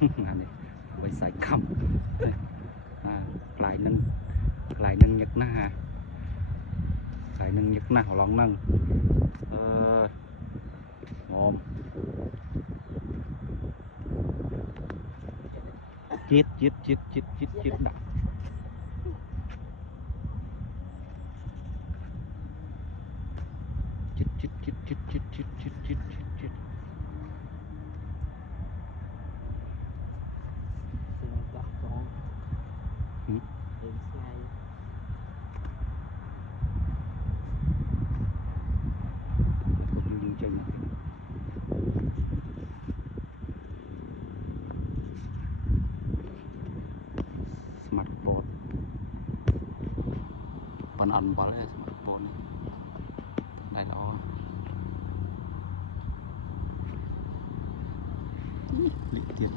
này với sải cầm lại nâng nhật na hà lại nâng nhật na lòng nâng ngon chết đã chết Tiếng cọ con ừ. tiếng slide Cũng như trên smartphone vẫn ăn vào đấy smartphone này nó lịch tiền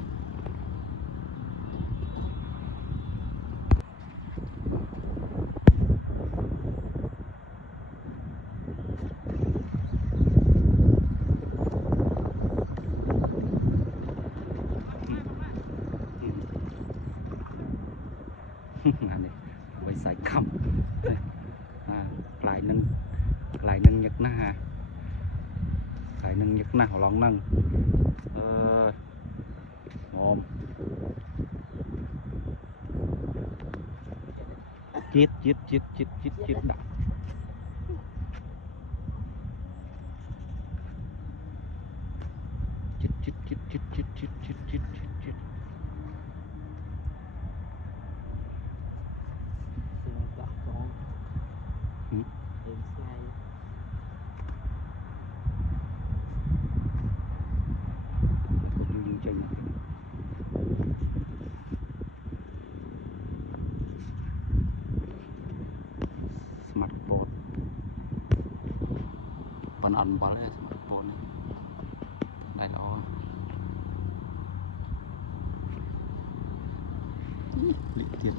này với sải cầm lại nâng nhật na hà lại nâng nhật na lòng nâng ngon chết đã chết tiếng cọ con ừ. tiếng slide Cũng như trên smartphone vẫn ăn vào đấy smartphone này nó lịch tiền